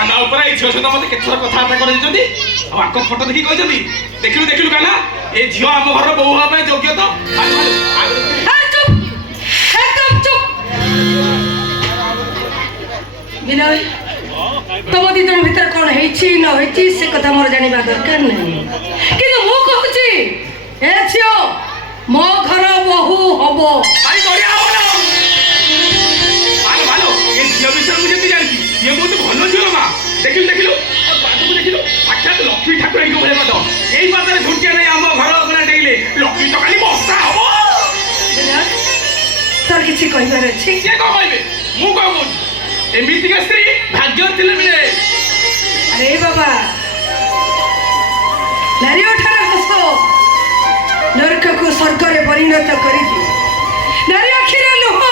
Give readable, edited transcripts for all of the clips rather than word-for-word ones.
थाना ऊपर ए झियो सहित मते केथर कथाबार्ता कर दिचंदी आ आक फोटो देखि कहजंदी देखिलु देखिलु काना ए झियो आम घर बहु होबा पे योग्य तो एकदम चुप विनय तुम दी जन भीतर कौन हेछि न हेछि से कथा मोर जानिबा दरकार नहीं किंतु मु कहूची ए छियो मो घर बहु हबो अरे बढ़िया हो ना भालो भालो ए झियो विषय मुझे भी जानती ये बहुत भलो झियो मा देखिलु देखिलु बाजू देखिलु साक्षात लक्ष्मी ठाकुर को भले बात एई बात रे झुटके नहीं आम घर अपना डेइले लक्ष्मी तो खाली बस्ता हबो तोर किछि कहबार अछि के को कहबे मु कहबो एमिति के स्त्री भाग्य थिले मिले अरे बाबा नारी उठार हसो नरक को स्वर्ग रे परिणत करी दी नारी आखिरे लुह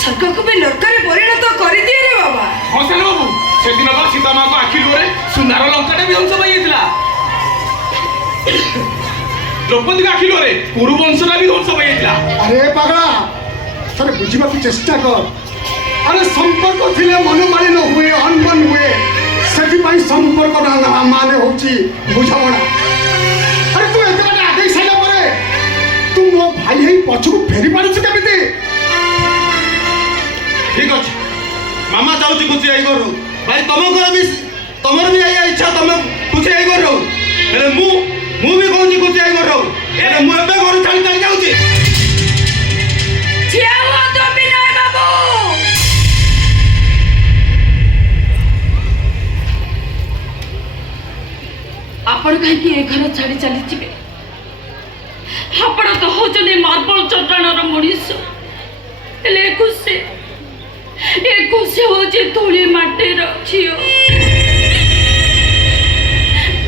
स्वर्ग को भी नरक रे परिणत करी दी रे बाबा हसन बाबू से दिन पर सीता मां को आखि लुरे सुंदर लंकाटे भी हंस पाइथिला द्रौपदी का आखि लुरे कुरु वंशरा भी हंस पाइथिला अरे पागला थोड़े बुझिबा की चेष्टा कर अरे संपर्क थिले मनमालिन हुए अनबन हुए सेठी पाई संपर्क ना माने होची बुझावना अरे तू एते बाटे आगे साइला परे तू मो भाई हेई पछुक फेरी पारुछ केमिते ठीक अछि मामा जाउची कुछ आई करू भाई तम घर भी तमर भी आई इच्छा तम कुछ आई करू हेले मु भी कहूची कुछ आई करू हेले मु एबे घर छाड़ी चली जाउची छियावा तो विनय बाबू आपण कहीं ए घर छाड़ी चली जिबे आपण तो होजने मार्बल चट्टाणर मनीष हेले खुशी होजे धूली माटी रखियो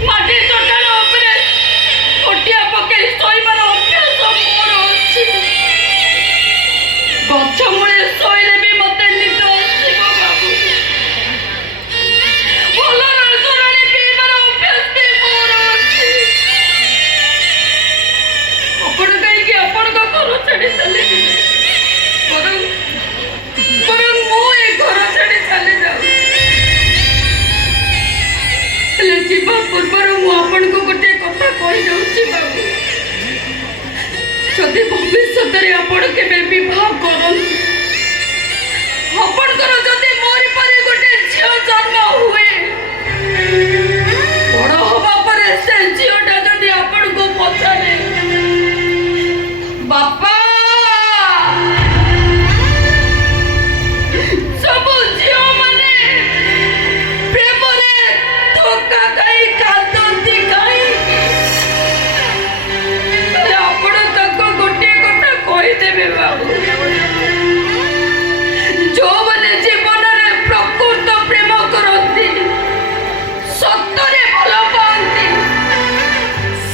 माटी चट्टाण ऊपर कोटिया पके सोईबार अभ्यास मोर अछि गछ मूले सोईले भी मते निद आसीबो बाबू भलर तोराणी पीबार अभ्यास भी मोर अछि आपण कहीं कि आपण का घर छाड़ी चले बरं मु ए घर छाड़ी चले जाऊ हेले जीवा पूर्वर मु आपण को गोटे कथा कहि जाउची बाबू जदि भविष्य रे आपण केबे विवाह करन आपण कर जदि मोर परे गोटे झियो जन्म हुए बड़ होबा परे से झियोटा जदि आपण को पछारे बापा सबु झियो माने प्रेम रे धोखा खाई कांदती काई आपण ताको गोटे कथा कहि देबे बाबू जो माने जीवन रे प्रकृत प्रेम करती सत्तरे भल पाती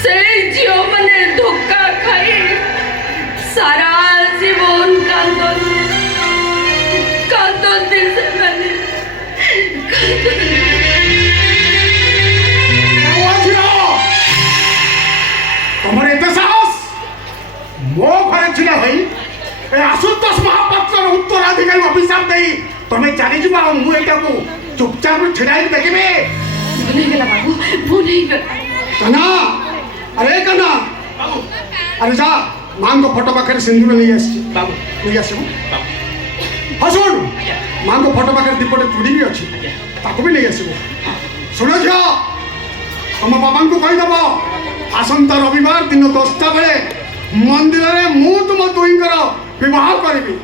से झियो माने धोखा खाई सारा जीवन कांदती से माने तमर एते साहस मो घरे छिला होई ए आशुतोष महापात्र उत्तराधिकारी अभिशाप देई तमे चली जुबा मु एटा को चुपचाप छिड़ाई देखिबे भूल गेला बाबू भूल गेला कना अरे कना बाबू अरे जा मां को फोटो पाखरे सिंदूर नहीं आसी बाबू नहीं आसीबो बाबू हसुन मां को फोटो पाखरे दीपटे चूड़ी भी अछि ताको भी नहीं आसीबो सुनो झियो तम बाबा को कहि दबो आसंता रविवार दिन 10टा बेले मंदिर रे मु तुम दुईकर विवाह करिबी